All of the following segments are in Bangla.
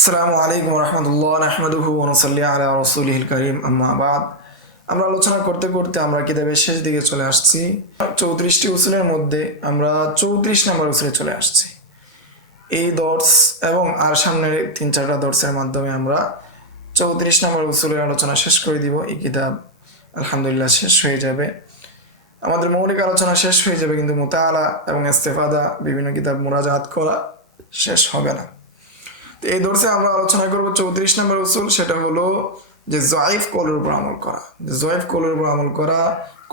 আসসালামু আলাইকুম রহমতুল্লাহ নাহমাদুহু ওয়া নুসাল্লি আলা রাসূলিহিল কারীম আম্মা বাদ। আমরা আলোচনা করতে করতে আমরা কিতাবের শেষ দিকে চলে আসছি। 34টি উসুলের মধ্যে আমরা 34 নম্বর উসুলে চলে আসছি। এই দর্স এবং আর সামনের 3-4টা দর্সের মাধ্যমে আমরা 34 নম্বর উসুলের আলোচনা শেষ করে দিব। এই কিতাব আলহামদুলিল্লাহ শেষ হয়ে যাবে। আমাদের মৌলিক আলোচনা শেষ হয়ে যাবে, কিন্তু মুতাআলা এবং ইস্তেফাদা বিভিন্ন কিতাব মুরাজাআত করা শেষ হবে না। তো এই দর্সে আমরা আলোচনা করব 34 নম্বর উসুল, সেটা হলো যে যায়েফ কওলের উপর আমল করা। যায়েফ কওলের উপর আমল করা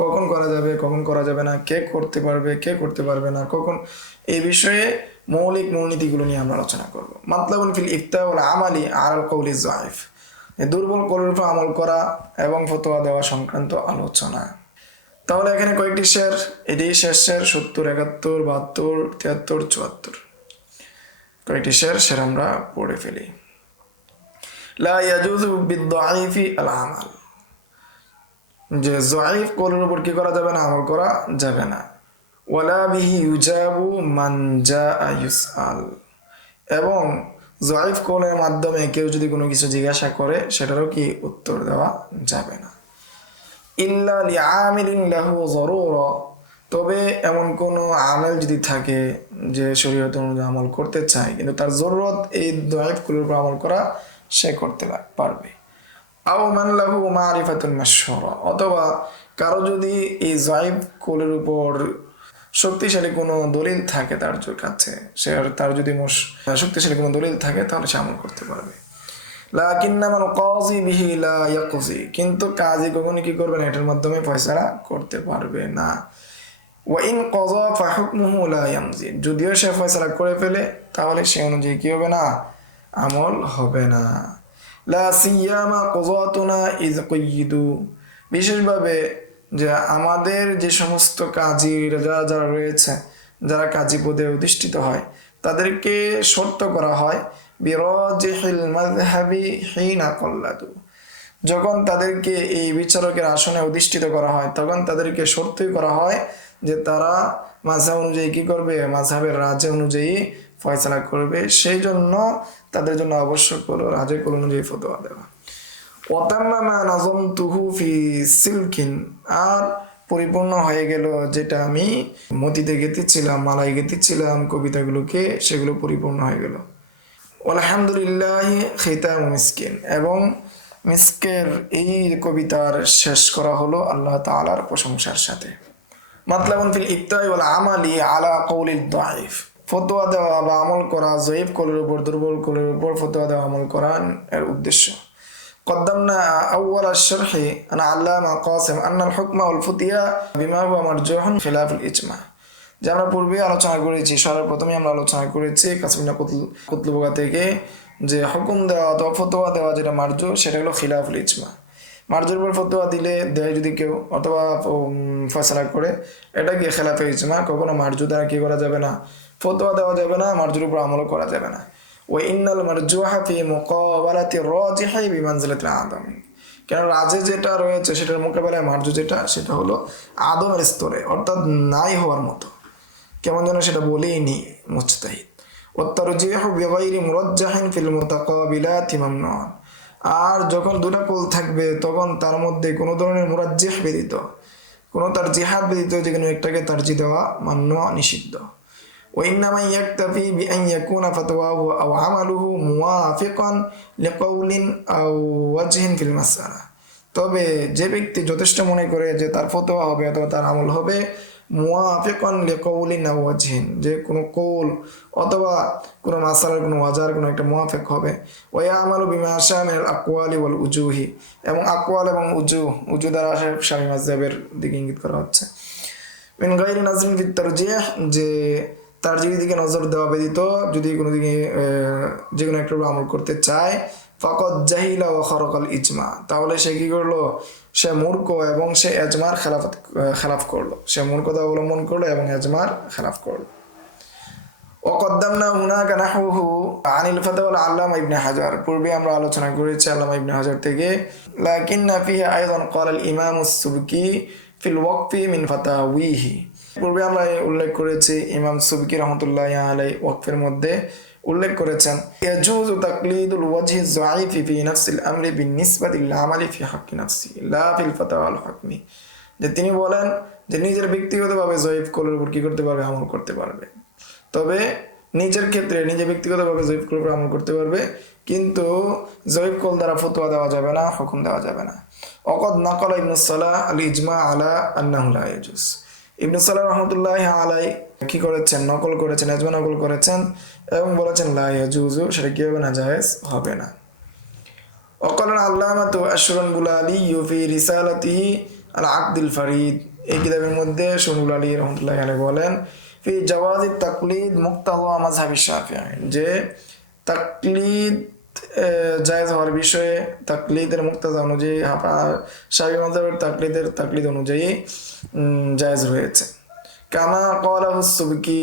কখন করা যাবে, কখন করা যাবে না, কে করতে পারবে, কে করতে পারবে না, কখন, এই বিষয়ে মৌলিক মূলনীতিগুলো নিয়ে আমরা আলোচনা করব। মাতলাবুন ফিল ইফতা ওয়াল আমালি আলাল কওলি যায়েফ, দুর্বল কওলের উপর আমল করা এবং ফতোয়া দেওয়া সংক্রান্ত আলোচনা। তাহলে এখানে কয়েকটি শের, এটি শেষ শের 70, 71, 72, 73, 74 কয়েকটি শের আমরা পড়ে ফেলি। লা ইয়াজুযু বিদ-দাঈফি আল-আমাল, যে যায়েফ কওলের উপর কি করা যাবে না, আমল করা যাবে না। ওয়ালা বিহি ইউজাবু মান জাআ ইউসআল, এবং যায়েফ কওলের মাধ্যমে কেউ যদি কোনো কিছু জিজ্ঞাসা করে সেটারও কি উত্তর দেওয়া যাবে না। ইল্লা লিআমিলিন লাহু যারুরা, তবে এমন কোনো আমল যদি থাকে যে শরীয়ত অনুযায়ী আমল করতে চায় কিন্তু তার জরুরত এই যায়েফ কওলের উপর আমল করা, সে করতে পারবে। আও মান লাহু মারিফাতুন মাশহুরা, অথবা কারো যদি এই যায়েফ কওলের উপর শক্তিশালী কোনো দলিল থাকে তার কাছে, তার যদি শক্তিশালী কোনো দলিল থাকে তাহলে সে আমল করতে পারবে। লাকিন্নামাল কাযী বিহি লা ইয়াকযী, কিন্তু কাজী কখনো কি করবে না, এটার মাধ্যমে ফয়সালা করতে পারবে না। ওয়া ইন কাযা ফাহুকমুহু লা ইয়ামজি, যদিও সে ফয়সালা করে ফেলে তাহলে সে অনুযায়ী কি হবে না, আমল হবে না। লা সিয়ামা কাযাতুনা ইয কাইয়িদু, বিশেষভাবে যে আমাদের যে সমস্ত কাজীরা যারা রয়েছে, যারা কাজী পদে অধিষ্ঠিত হয় তাদেরকে শর্ত করা হয় বিরাজিহিল মাযহাবি হিনা কল্লাদু, যখন তাদেরকে এই বিচারকের আসনে অধিষ্ঠিত করা হয় তখন তাদেরকে শর্তই করা হয় যে তারা মাযহাব অনুযায়ী কি করবে, মাযহাবের রাজে অনুযায়ী ফয়সালা করবে। সেই জন্য তাদের জন্য আবশ্যক হলো রাজে কওল অনুযায়ী ফতোয়া দেওয়া। ওয়াতাম্মা মা নাযামতুহু ফি সিলকিন, আর পরিপূর্ণ হয়ে গেল যেটা আমি মতিতে গেঁথেছিলাম, মালায় গেঁথেছিলাম কবিতাগুলোকে, সেগুলো পরিপূর্ণ হয়ে গেল। আলহামদুলিল্লাহি খিতামু মিসকিন, এবং মিসকের এই কবিতার শেষ করা হলো আল্লাহ তাআলার প্রশংসার সাথে। মাতলাবুন ফিল ইফতা ওয়াল আমালি আলা কওলিদ দাঈফ, ফতোয়া দেওয়া বা আমল করা যায়েফ কওলের উপর, দুর্বল কওলের উপর ফতোয়া দেওয়া আমল করা এর উদ্দেশ্য। قدمنا أول الشرح أن علامة قاسم أن الحكم والفتيا بما هو مرجوح خلاف الإجماع, যে আমরা পূর্বে আলোচনা করেছি, সর্বপ্রথমে আমরা আলোচনা করেছি কাসমিনা কুতলুবগা থেকে, যে হুকুম দেওয়া অথবা ফতোয়া দেওয়া যেটা মারজু সেটা হলো খিলাফুল ইজমা। মারজুর উপর ফতোয়া দিলে দেয় যদি কেউ অথবা ফয়সালা করে, এটা কি খিলাফে ইজমা, কখনো মারজু দ্বারা কি করা যাবে না, ফতোয়া দেওয়া যাবে না, মারজুর উপর আমলও করা যাবে না। ওয়া ইন্নাল মারজুহা ফি মুকাবালাতি রাজিহি বিমানজিলাতিল আদম, কেন রাজে যেটা রয়েছে সেটার মোকাবেলায় মারজু যেটা, সেটা হলো আদমের স্তরে, অর্থাৎ নাই হওয়ার মতো, কেমন যেন সেটা বলেই নি মুজতাহিদ। ওয়া তারজিহু বিগাইরি মুরাজ্জাহিন ফিল মুতাকাবিলাতি মামনুন, আর যখন দুটো কওল থাকবে তখন তার মধ্যে কোনো ধরনের মুরাজ্জিহ ব্যতীত, কোনো তার জিহাদ ব্যতীত যে কোনো একটাকে তারজি দেওয়া মামনু, নিষিদ্ধ। وإنما يكتفي بأن يكون فتواه أو عمله موافقا لقول أو وجه في المسألة, তবে যে ব্যক্তি যথেষ্ট মনে করে যে তার ফতোয়া হবে অথবা তার আমল হবে মুওয়াফিকান লিকাউলিন আও ওয়াজহিন, যে কোনো কওল অথবা কোনো মাসালার কোনো ওয়াজার কোনো একটা মুওয়াফিক হবে। ওয়া ইয়ামালু বিমা শাআ মিনাল আকওয়ালি ওয়াল উজুহি, এবং আকওয়াল এবং উজু দ্বারা শাফিঈ মাযহাবের দিকে ইঙ্গিত করা হচ্ছে। মিন গায়রি নাজরিন ফিত তারজিহ, যে তার দিকে নজর দেওয়া ব্যতীত যদি কোনো দিকে যে কোনো একটা আমল করতে চায়, ফাকাদ জাহিলা ওয়া খারাকাল ইজমা, তাহলে সে কি করলো, সে মূর্খ এবং সে ইজমার খেলাফ করলো, সে মূর্খতা অবলম্বন করলো এবং ইজমার খেলাফ করলো। وقدمنا هناك نحوه عن الفتوى العلامة ابن حجر, পূর্বে আমরা আলোচনা করেছি আল্লামা ইবনে হাজার থেকে। لكن فيه أيضا قال الإمام السبكي في الوقف من فتاويه, পূর্বে আমরা উল্লেখ করেছি ইমাম সুবকি রহমতুল্লাহি আলাইহি ওয়াকফের মধ্যে উল্লেখ করেছেন ইয়াজুজু তাকলিদুল ওয়াজহি যায়িফি ফি নাফসিল আমরি বিনিসবাতি লিল আমালি ফি হাক্কি নাফসি লা ফিল ফাতাওয়া আল হুকমি, যে তিনি বলেন যে নিজের ব্যক্তিগতভাবে জয়ীফ কলের উপর কি করতে পারবে, আমল করতে পারবে। তবে নিজের ক্ষেত্রে নিজে ব্যক্তিগতভাবে জয়ীফ কলের উপর আমল করতে পারবে, কিন্তু জয়ীফ কল দ্বারা ফতোয়া দেওয়া যাবে না, হুকুম দেওয়া যাবে না। ওয়াকাদ নাকালা ইবনে সালাহ আল ইজমা আলা আন্নাহু লা ইয়াজুজ, ইবনে সালাহ রাহমাতুল্লাহি আলাইহি কি করেছেন, নকল করেছেন, ইজমা নকল করেছেন এবং বলেছেন লা ইয়াজুজু, সেটা কি হবে না, জায়েজ হবে না। ওয়াকাল আল্লামাতু আশরুল বুলালি ফি রিসালাতিহি আল আকদুল ফরিদ, এই কিতাবের মধ্যে শুনুল আলী রহমতুল্লাহি আলাইহি বলেন ফি জাওয়াজি তাকলিদ মুক্তাদা মাযহাবি শাফিঈ, যে তাকলিদ জায়েজ হওয়ার বিষয়ে তাকলিদের মুক্তাদা অনুযায়ী শাফিঈ মাযহাবের তাকলিদ অনুযায়ী জায়েজ রয়েছে। কামা ক্বালাহু সুবকি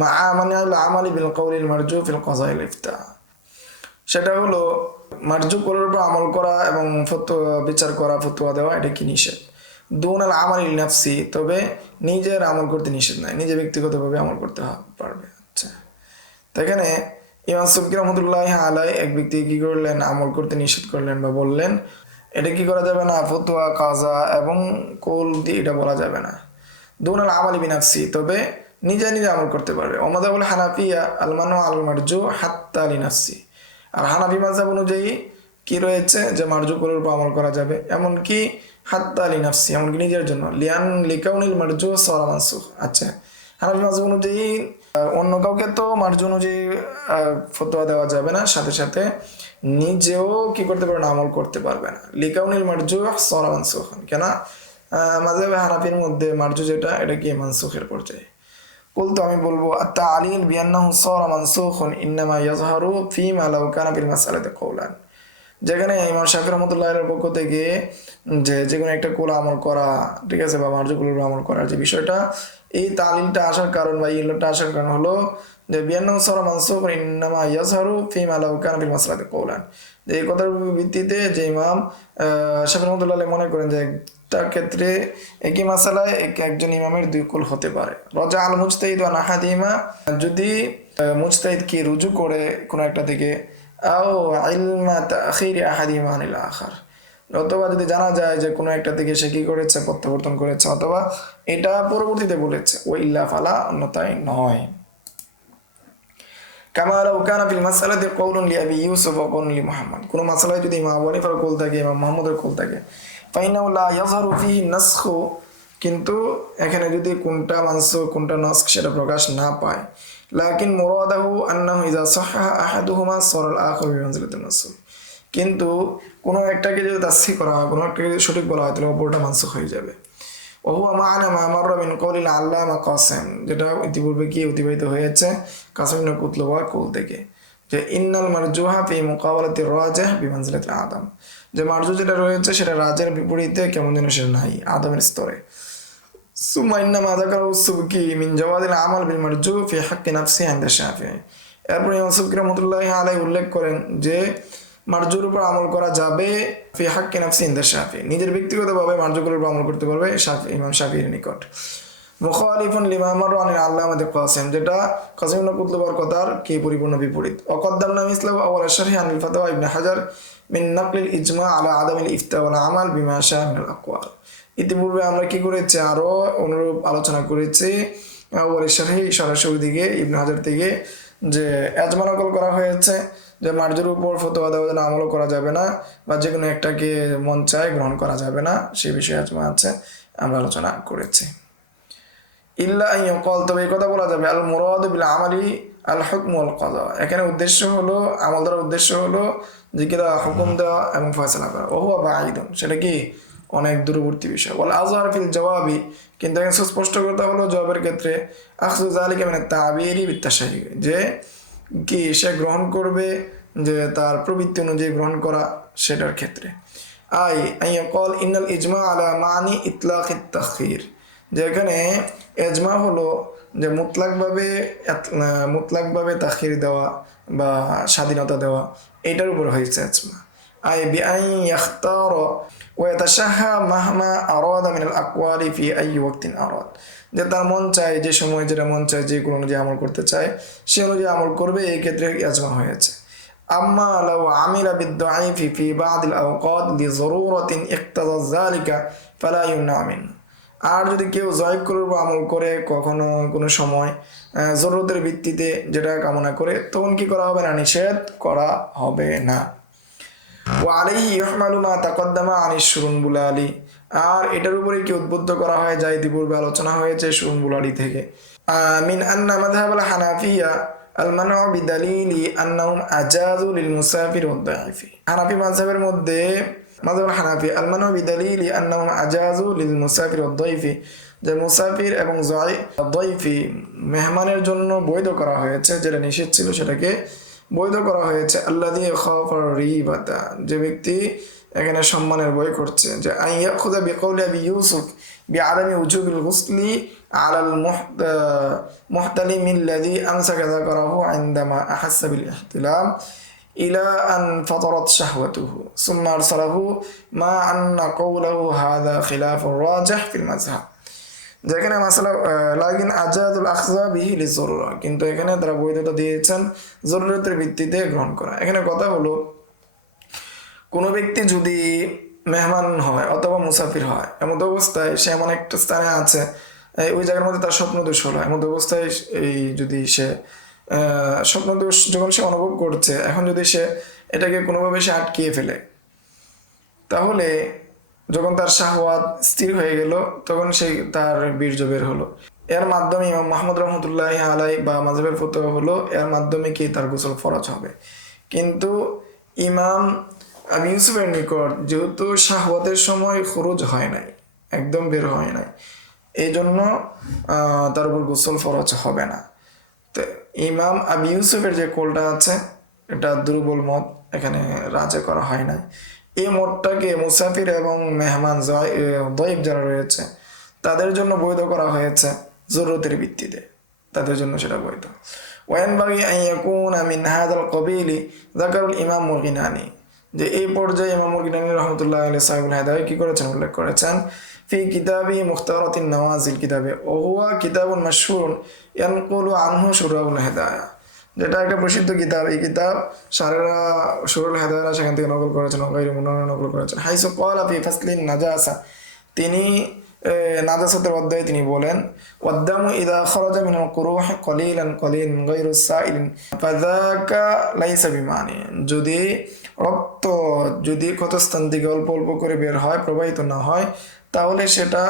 মা'a মানি'আল আমালি বিল কওলিল মারজু ফিল কাযাইল ইফতা, সেটা হলো মারজু করার উপর আমল করা এবং ফতোয়া বিচার করা, ফতোয়া দেওয়া, এটা কি নিষেধ। দুনাল আমালি নাফসি, তবে নিজের আমল করতে নিষেধ নাই, নিজে ব্যক্তিগতভাবে আমল করতে পারবে। আচ্ছা, তো এখানে ইমাম সুবকি রহমতুল্লাহি আলাইহি এক ব্যক্তি কি করলেন, আমল করতে নিষেধ করলেন বা বললেন এটা কি করা যাবে না, ফতোয়া কাজা এবং কৌল দিয়ে এটা বলা যাবে না। দুনাল আমালি বিনাফসি, তবে নিজে নিজে আমল করতে পারবে। ওমাদাবুল হানাফিয়া আল মানু আল মারজু হাত্তা লিনাফসি, আর হানাফি মাযহাব অনুযায়ী কি রয়েছে যে মারজু করার উপর আমল করা যাবে, এমনকি হাত্তা লিনাফসি, এমনকি নিজের জন্য, লিয়ান লিকাউনিল মারজু সারা মানসুখ। আচ্ছা, হানাফি মাযহাব অনুযায়ী অন্য কাউকে তো মারজু অনুযায়ী ফতোয়া দেওয়া যাবে না, সাথে সাথে নিজেও কি করতে পারবে না, আমল করতে পারবে না। লিকাউনিল মারজু সারা মানসুখ, কেন মাযহাবে হানাফির মধ্যে মারজু যেটা, এটা কি মানসুখের পর্যায়ে। বলতো আমি বলবো আত-তা'লিল বিআন্নাহু সারা মানসুখুন ইন্নামা ইয়াযহারু ফীমা লাউ কানা ফিল মাসআলাতি কওলান, যেখানে ইমাম শাফিঈ রাহমাতুল্লাহি আলাইহির পক্ষ থেকে যে কোনো একটা কোলা আমল করা, ঠিক আছে, বা মারজু কোলার আমল করার যে বিষয়টা, এই তালিলটা আসার কারণ বা ইল্লাটা আসার কারণ হলো যে বিআন্নাহু সারা মানসুখুন ইন্নামা ইয়াযহারু ফীমা লাউ কানা ফিল মাসআলাতি কওলান, যে এই কথার ভিত্তিতে যে ইমাম শাফিঈ রাহমাতুল্লাহি আলাইহি মনে করেন যে তার ক্ষেত্রে একই মাসালায় একজন ইমামের দুই কুল হতে পারে। রাজা আল মুজতাহিদ ওয়া নাহাদিমা, যদি মুজতাহিদ কি রুজু করে কোন একটা থেকে, আও ইলমা তাখির আহাদিমা আনিল আখার, অথবা যদি জানা যায় যে কোনো একটা থেকে সে কি করেছে, প্রত্যাবর্তন করেছে, অথবা এটা পরবর্তীতে বলেছে, ও ইল্লা ফালা, অন্যথায় নয়। কামা লাউ কানা ফিল মাসআলাতি কওলুন লিআবি ইউসুফ ওয়া কওলুন লিমুহাম্মদ, কোন মাসালায় যদি ইমাম আবু হানিফার কওল থাকে, ইমাম মুহাম্মদের কওল থাকে, ফাইনাহু লা ইয়াযহারু ফীহি নাসখু, কিন্তু এখানে যদি কোনটা মানসুখ কোনটা নাসখ সেটা প্রকাশ না পায়, লাকিন মুরাদাহু আন্নাহু ইযা সাহহা আহাদুহুমা সারা আল আখার বিমানজিলাতিন নাসখ, কিন্তু কোনো একটাকে যদি তাসহিহ করা হয়, কোনো একটাকে যদি সঠিক বলা হয়, তাহলে অপরটা মানসুখ হয়ে যাবে। ওয়া হুয়া মা'না মা মাররা মিন কওলিল আল্লামা কাসিম, যেটা ইতিপূর্বে কি অতিবাহিত হয়েছে কাসিম ইবনে কুতলবার কওল থেকে, যে ইন্নাল মারজুহা ফি মুকাওয়ালাতি রাজিহ বিমানজিলাতিল আদম, যে মারজু যেটা রয়েছে সেটা রাজের বিপরীতে কেমন যেন সেটা নাই, আদমের স্তরে। সুম্মা ইন্না মা যাকারাহু সুবকি মিন জাওয়াজিল আমাল বিল মারজু ফি হাক্কি নাফসি ইনদা শাফিঈ, এরপর ইমাম সুবকি রাহমাতুল্লাহি আলাইহি উল্লেখ করেন যে মারজুর উপর আমল করা যাবে ফি হাক্কি নাফসি ইনদা শাফিঈ, নিজের ব্যক্তিগতভাবে মারজুর উপর আমল করতে পারবে ইমাম শাফিঈর নিকট। মুখালিফুন লিমা মাররা আনিল আল্লামাতি কাসিম, যেটা কাসিম ইবনে কুতলবার কথার কি পরিপূর্ণ বিপরীত। ওয়াকদ্দামনা মিসলাহু আওয়াল শারহি আনিল ফাতওয়া ইবনে হাজার মিন নাকলিল ইজমা আলা আদামিল ইফতা ওয়াল আমাল বিমা শাআ মিনাল আকওয়াল, ইতিপূর্বে আমরা কি করেছি, আরো অনুরূপ আলোচনা করেছি আওয়াল শারহি সরাসরি দিকে ইবনে হাজার থেকে, যে ইজমা নকল করা হয়েছে যে মারজুর উপর ফতোয়া দেওয়া যেন আমল করা যাবে না, বা যে কোনো একটাকে মন চায় গ্রহণ করা যাবে না, সেই বিষয়ে ইজমা আছে, আমরা আলোচনা করেছি। ইল্লা আন ইয়াকাল, তবে এই কথা বলা যাবে আল মুরাদ বিল আমালি আল হুকম ওয়াল কাযা, এখানে উদ্দেশ্য হলো, আমল দ্বারা উদ্দেশ্য হলো যে কিরা হুকুম দেওয়া এবং ফয়সালা করা। ওয়া হুয়া বাঈদুন, সেটা কি অনেক দূরবর্তী বিষয়। ওয়াল আযহার ফিল জওয়াবি, কিন্তু এখানে সুস্পষ্ট কথা হলো জবাবের ক্ষেত্রে আখযু যালিকা মিনাত তা'বীরি বিত তাশাইয়্যি, যে কি সে গ্রহণ করবে যে তার প্রবৃত্তি অনুযায়ী গ্রহণ করা, সেটার ক্ষেত্রে। আই আন ইয়াকাল ইন্নাল ইজমা আলা মানি ইতলাকিত তাখীর, যে এখানে ইজমা হলো যে মুতলাকভাবে তাখির দেওয়া বা স্বাধীনতা দেওয়া, এটার উপর হয়েছে ইজমা। أي بأن يختار ويتشهى مهما أراد من الأقوال في أي وقت أراد যে তার মন চায় যে সময় যেটা মন চায় যে কোনো অনুযায়ী আমল করতে চায় সে অনুযায়ী আমল করবে এই ক্ষেত্রে ইজমা হয়েছে أما لو عمل بالضعيف في بعض الأوقات لضرورة اقتضى ذلك فلا يمنع منه আর যদি কেউ জয়ীফ করে আমল করে কখনো কোনো সময় জরুরতের ভিত্তিতে যেটা কামনা করে তখন কি করা হবে না নিষেধ করা হবে না وعليه يحمل ما تقدم عن الشرنبلالي আর এটার উপরে কি উদ্বুদ্ধ করা হয় যা ইতিপূর্বে আলোচনা হয়েছে শুরুনবুলারি থেকে من أن مذهب الحنفية المنع بدليل أنهم أجازوا للمسافر والضعيف হানাফি মাযহাবের মধ্যে مذهب الحنفي المنع بدليل أنهم أجازوا للمسافر والضيف যে মুসাফির এবং দয়ফি মেহমানের জন্য বৈধ করা হয়েছে যেটা নিষেধ ছিল সেটাকে বৈধ করা হয়েছে আল্লাযী খাফা রিবাতা যে ব্যক্তি এখানে সম্মানের ভয় করছে যে আইয়া খুদা বিকৌলি আবি ইউসুফ বিআদামি উজুবিল গুসলি আলাল মুহতালিম আল্লাযী আমসাকা যাকরাহু ইনদামা আহাসসা বিল ইহতিলাম ইলা আন ফাতারাত শাহওয়াতুহু সুম্মা আরসালাহু মা আন্না কওলাহু হাযা খিলাফুর রাজিহ ফিল মাযহাব যেখানে মাসালা লাগিন আজাদুল আখযা বিহি লিজরুরা কিন্তু এখানে তারা বৈধতা দিয়েছেন জরুরতের ভিত্তিতে গ্রহণ করা এখানে কথা হলো কোনো ব্যক্তি যদি মেহমান হয় অথবা মুসাফির হয় এমন অবস্থায় সে এমন একটা স্থানে আছে ওই জায়গার মধ্যে তার স্বপ্নদোষ হলো এমন অবস্থায় এই যদি সে স্বপ্নদোষ যখন সে অনুভব করছে এখন যদি সে এটাকে কোনোভাবে সে আটকিয়ে ফেলে তাহলে যখন তার শাহওয়াত স্থির হয়ে গেল তখন সেই তার বীর্য বের হলো এর মাধ্যমে ইমাম মুহাম্মদ রহমতুল্লাহ আলাই বা মাযহাবের ফতোয়া হলো এর মাধ্যমে কি তার গোসল ফরজ হবে কিন্তু ইমাম আবু ইউসুফের নিকট যেহেতু শাহওয়াতের সময় খরচ হয় নাই একদম বের হয় নাই এই জন্য তার উপর গোসল ফরজ হবে না তো ইমাম আবু ইউসুফের যে কোলটা আছে এটা দুর্বল মত এখানে রাজে করা হয় নাই এই মতটাকে মুসাফির এবং মেহমান দয়ীফ যারা রয়েছে তাদের জন্য বৈধ করা হয়েছে জরুরতের ভিত্তিতে তাদের জন্য সেটা বৈধ ওয়ায়ানবাগি আন ইয়াকুনা মিন হাযাল ক্বাবিলি যাকারুল ইমাম মুগিনানি যে এই পর্যায়ে ইমাম মুগিনানি রাহমাতুল্লাহ আলাইহি সাহেবুল হিদায়াহ কি করেছেন উল্লেখ করেছেন ফি কিতাবি মুখতারাতিন নওয়াজিল কিতাবে ও হুয়া কিতাবুন মাশহুরুন ইয়ানকুলু আনহু শুরাউল হিদায়াহ যেটা একটা প্রসিদ্ধ কিতাব এই কিতাব সারেরা শুরুল হিদায়াহ সেখান থেকে নকল করেছেন গায়রু মুনাওয়ার নকল করেছেন হাইসু ক্বালা ফি ফাসলিন নাজাসা তিনি নাজাসাতের অধ্যায়ে তিনি বলেন ওয়াদ্দামু ইযা খারাজা মিনাল কুরুহ কলিলান কলিন গায়রু সাইলিন ফাযাকা লাইসা বিমানি যদি রক্ত যদি ক্ষতস্থান থেকে অল্প অল্প করে বের হয় প্রবাহিত না হয় তাহলে সেটা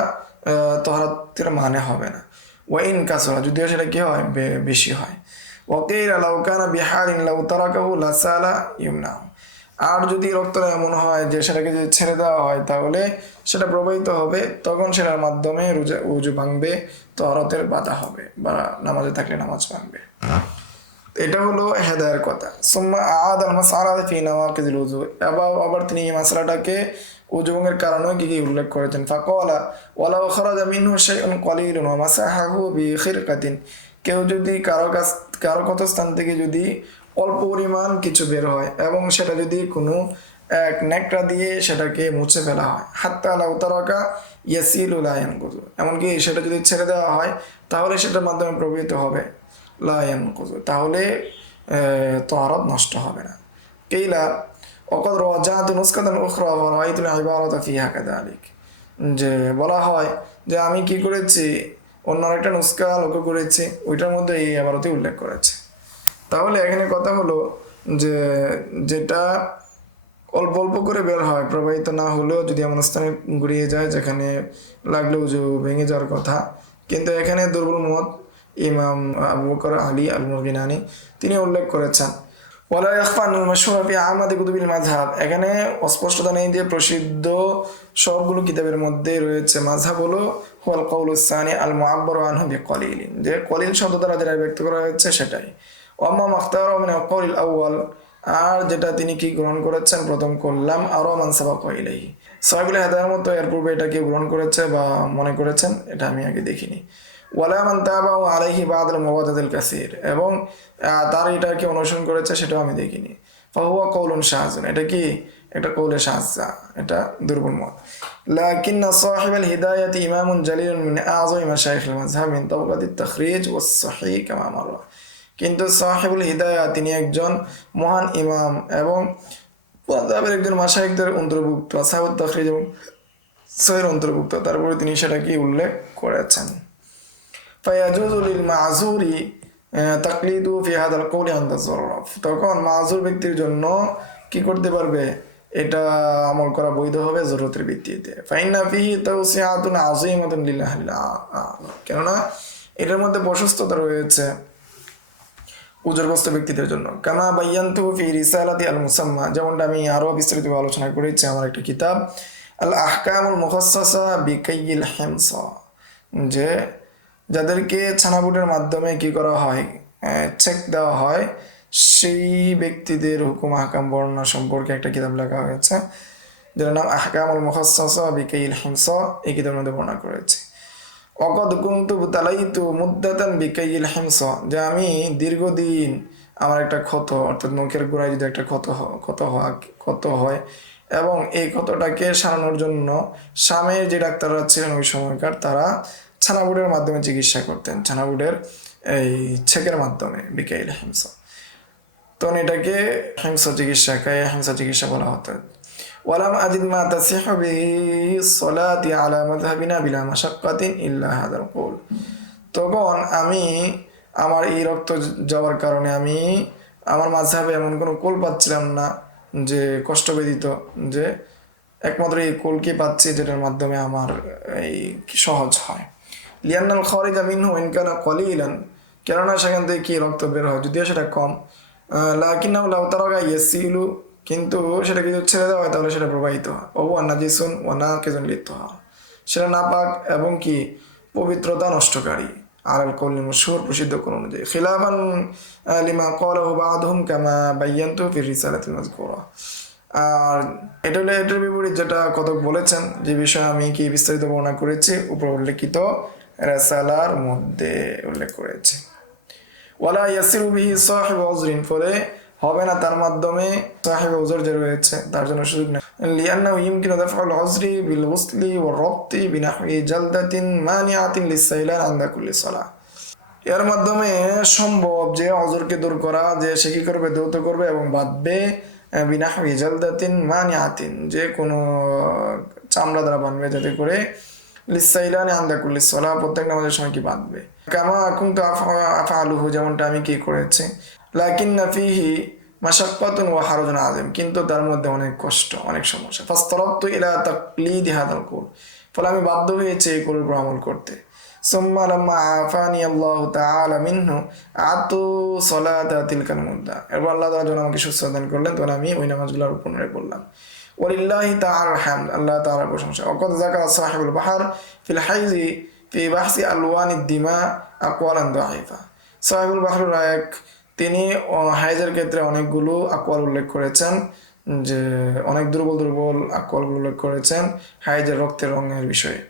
তাহারাতের মানে হবে না ওয়াইন কাসরা যদিও সেটা কি হয় বেশি হয় ওয়াকিল লাউ কানা বিহারিন লাউ তারাকাহু লাসালা ইমনা আর যদি রক্তটা এমন হয় যে সেটাকে যদি ছেড়ে দেওয়া হয় তাহলে সেটা প্রবাহিত হবে তখন সেটার মাধ্যমে উজু ভাঙবে তাহারাতের বাধা হবে বা নামাজে থাকলে নামাজ ভাঙবে এটা হলো হেদায়ের কথা সুম্মা আদ আল মাসআলা ফি নাওয়াকিদিল উযু আবার তিনি এই মাসআলাটাকে উযু ভঙ্গের কারণে কি উল্লেখ করেছেন ফাকালা ওয়ালাউ খারাজা মিনহু শাইউন কলিলুন ওয়া মাসাহাহু বিখিরকাতিন কেউ যদি কারো কত স্থান থেকে যদি অল্প পরিমাণ কিছু বের হয় এবং সেটা যদি কোনো এক নেকড়া দিয়ে সেটাকে মুছে ফেলা হয় হাত্তা লাউ তারাকা ইয়াসিলু লা ইয়ানকুযু এমনকি সেটা যদি ছেড়ে দেওয়া হয় তাহলে সেটার মাধ্যমে প্রবাহিত হবে লা ইয়ানকুযু তাহলে তাহারাত নষ্ট হবে না কিলা ওয়াকাদ রাজাতু নুসকাতান উখরা ওয়া রাআইতুল ইবারাতা ফিহা কাযালিক যে বলা হয় যে আমি কি করেছি অন্য আরেকটা নুসকা লক্ষ্য করেছি ওইটার মধ্যে এই ইবারতই উল্লেখ করেছে তাহলে এখানে কথা হলো যে যেটা অল্প অল্প করে বের হয় প্রবাহিত না হলেও যদি এমন স্থানে ঘুরিয়ে যায় যেখানে লাগলে উজু ভেঙে যাওয়ার কথা কিন্তু এখানে দুর্বল মত ইমাম আবু বকর আলী আল মুগিনানি তিনি উল্লেখ করেছেন ওয়ালা ইয়াখফা আন মাশহুর ফি আহমদ কুতুবিল মাযহাব এখানে অস্পষ্টতা নেই যে প্রসিদ্ধ সবগুলো কিতাবের মধ্যে রয়েছে মাযহাব হলো হুয়াল কাউলুস সানি আল মুআব্বারু আনহু বিকলিলিন যে কলিল শব্দ দ্বারা যেটা ব্যক্ত করা হয়েছে সেটাই ওয়াম্মা মাখতারা মিন আল আউয়াল আর যেটা তিনি কি গ্রহণ করেছেন প্রথম করলাম আরো মান সাবাকা ইলাইহি সাহিবুল হিদায়ার মতো এর পূর্বে এটা কি গ্রহণ করেছে বা মনে করেছেন এটা আমি আগে দেখিনি ওয়ালা মান তাবাউ আলাইহি বা'দাল মুওয়াদাতিল কাসীর এবং তার এটাকে অনুসরণ করেছে সেটাও আমি দেখিনি ফাহুয়া কাউলুন শাযুন এটা কি এটা কৌলে শাযযা, এটা দুর্বল মত। লাকিন্না সাহিবাল হিদায়াতি ইমামুন জালিলুন মিন আযমি মাশাইখিল মাযহাব মিন তাবাকাতিত তাখরিজ ওয়াস সহিহ কামা মাররা। কিন্তু সাহিবুল হিদায়া তিনি একজন মহান ইমাম এবং মাযহাবের একজন মাশাইখদের অন্তর্ভুক্ত, আসহাবুত তাখরিজ এবং সহির অন্তর্ভুক্ত। তারপরে তিনি সেটাকে উল্লেখ করেছেন। ফায়াজুজু লিল মাযুরি তাকলিদু ফি হাদাল কওলি আনদা যাররা। তখন মাযুর ব্যক্তির জন্য কি করতে পারবে, এটা আমল করা বৈধ হবে জরুরতের ভিত্তিতে। ফাইন্না ফিহি তাওসিআতুন আযীমাতুন লিল আহলিল কেননা এটার মধ্যে প্রশস্ততা রয়েছে উজরগ্রস্ত ব্যক্তিদের জন্য। কামা বায়ান্তু ফি রিসালাতি আল মুসাম্মা, যেমনটা আমি আরো বিস্তারিতভাবে আলোচনা করেছি আমার একটা কিতাব আল আহকামুল মুখাসসাসা বিকাইয়িল হিমসা, যে যাদেরকে ছানাবুটের মাধ্যমে কি করা হয়, চেক দেওয়া হয়, সেই ব্যক্তিদের হুকুম আহকাম বর্ণনা সম্পর্কে একটা কিতাব লেখা হয়েছে, যার নাম আহকামুল মুখাসসাসা বিকাইয়িল হিমসা। এই কিতাবের মধ্যে বর্ণনা করেছে। ওয়াকাদ কুনতু তালাইতু মুদ্দাতান বিকাইয়িল হিমসা, যে আমি দীর্ঘদিন আমার একটা ক্ষত, অর্থাৎ নখের গোড়ায় যদি একটা ক্ষত হয় এবং এই ক্ষতটাকে সারানোর জন্য শামের যে ডাক্তাররা ছিলেন ওই সময়কার, তারা ছানাবুটের মাধ্যমে চিকিৎসা করতেন, ছানাবুটের এই ছেকের মাধ্যমে বিকাইল হিমসা। তখন এটাকে হিমসা চিকিৎসা বলা হতো। ওয়ালাম আজিদ মা তাসিহু বিসসালাতি আলা মাযহাবিনা বিলা মাশাক্কাতিন ইল্লা হাদাল কওল। তখন আমি আমার এই রক্ত যাওয়ার কারণে আমি আমার মাযহাবে এমন কোনো কোল পাচ্ছিলাম না যে কষ্ট ব্যতীত, যে একমাত্র এই কোলকে পাচ্ছি যেটার মাধ্যমে আমার এই সহজ হয়। লিয়ান্নাল খারিজা মিনহু ইন কানা কলিলান, কেননা সেখান থেকে কি রক্ত বের হয় যদিও সেটা কম, লাকিন্নাহু লাউ তারাকা ইয়াসিলু, কিন্তু সেটা যদি ছেড়ে দেওয়া হয় তাহলে সেটা প্রবাহিত হয়। ওয়া নাজিসুন ওয়া নাকিজুন লিত্তাহার, সেটা নাপাক এবং কি পবিত্রতা নষ্টকারী। আলাল কওলি মাশহুর, প্রসিদ্ধ কোন অনুযায়ী। খিলাফান লিমা ক্বালাহু বা'দহুম কামা বায়ানতু ফি রিসালাতিল মাযকুরা। আর এটা হলো এটার বিপরীত যেটা কতক বলেছেন, যে বিষয়ে আমি কি বিস্তারিত বর্ণনা করেছি উপর উল্লেখিত রিসালার মধ্যে উল্লেখ করেছি। ওয়ালা ইয়াসিরু বিহি সাহিবু উযরিন, ফলে হবে না তার মাধ্যমে সাহিবু উযর যে রয়েছে তার জন্য সুযোগ নেই। লিআন্নাহু ইমকিনু দাফআল উযরি বিল গুসলি ওয়ার রাবতি বিনাহwi জালদাতিন মানিআতিন লিসাইলান আনদা কুল্লি সালাহ। এর মাধ্যমে সম্ভব যে উযরকে দূর করা, যে সে কি করবে, দ্রুত করবে এবং বাঁধবে বিনাহwi জালদাতিন মানিআতিন, যে কোনো চামড়া দ্বারা বাঁধবে, যাতে করে লিসাইলান আনদা কুল্লি সালাহ, প্রত্যেক নামাজের সময় কি বাঁধবে। কামা কুনতু আফআলুহু, যেমনটা আমি কি করেছি। লাকিন্না ফিহি মাশাক্কাতুন ওয়া হারাজুন আযীম, কিন্তু তার মধ্যে অনেক কষ্ট, অনেক সমস্যা। ফাসতারাবতু ইলা তাকলিদি হাদাল কওল, ফলে আমি বাধ্য হয়েছি এই কওলের উপর আমল করতে। সুম্মা লাম্মা আফানি আল্লাহু তাআলা মিনহু আতু সালাতা তিলকাল মুদ্দা, এরপর আল্লাহ তাআলা যখন আমাকে সুস্থতা দান করলেন তখন আমি ওই নামাজগুলোর পুনরায় পড়লাম। ওয়ালিল্লাহি তাআলাল হামদ, আল্লাহ তাআলার প্রশংসা। ওয়াকাদ যাকারা সাহিবুল বাহর ফিল হাইজি ফি বাহসি আলওয়ানিদ দিমা আকওয়ালান দাঈফা। সাহিবুল বাহরুর রায়ক তিনি হাইজের ক্ষেত্রে অনেকগুলো আকওয়াল উল্লেখ করেছেন, যে অনেক দুর্বল আকওয়ালগুলো উল্লেখ করেছেন হাইজের রক্তের রঙের বিষয়ে।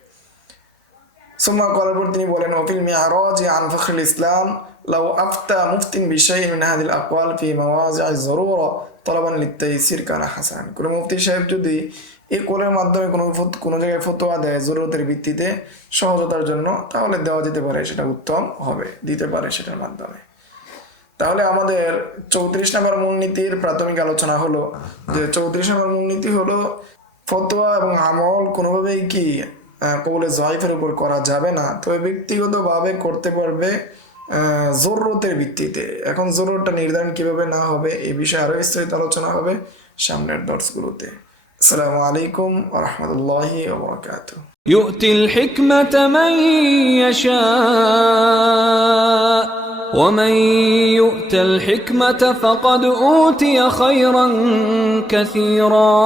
সুম্মা করার পর তিনি বলেন, ওফিল মিআরাজ আন ফখরুল ইসলাম লাউ আফতা মুফতিন বিশাইইন মিন হাদিল আকওয়াল ফি মাওয়াজি'আজ যারুরা তলবান লিতাইসির কানা হাসান। কোন মুফতি সাহেব যদি এই কোলের মাধ্যমে কোনো জায়গায় ফতোয়া দেয় জরুরতের ভিত্তিতে, সহজতার জন্য, তাহলে দেওয়া যেতে পারে, সেটা উত্তম হবে, দিতে পারে সেটার মাধ্যমে। তাহলে আমাদের 34 নম্বর মূলনীতির প্রাথমিক আলোচনা হলো যে 34 নম্বর মূলনীতি হলো ফতোয়া এবং আমল কোনোভাবেই কি কওলে যায়েফের উপর করা যাবে না, তবে ব্যক্তিগতভাবে করতে পারবে জরুরতের ভিত্তিতে। এখন জরুরতটা নির্ধারণ কিভাবে না হবে এই বিষয়ে আরো বিস্তারিত আলোচনা হবে সামনের দর্শগুলোতে। আসসালামু আলাইকুম ওয়া রাহমাতুল্লাহি ওয়া বারাকাতুহু। ইউতিল হিকমাতা মান ইয়াশা ومن يؤت الحكمة فقد أوتي خيرا كثيرا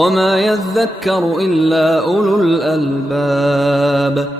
وما يذكر إلا أولو الألباب.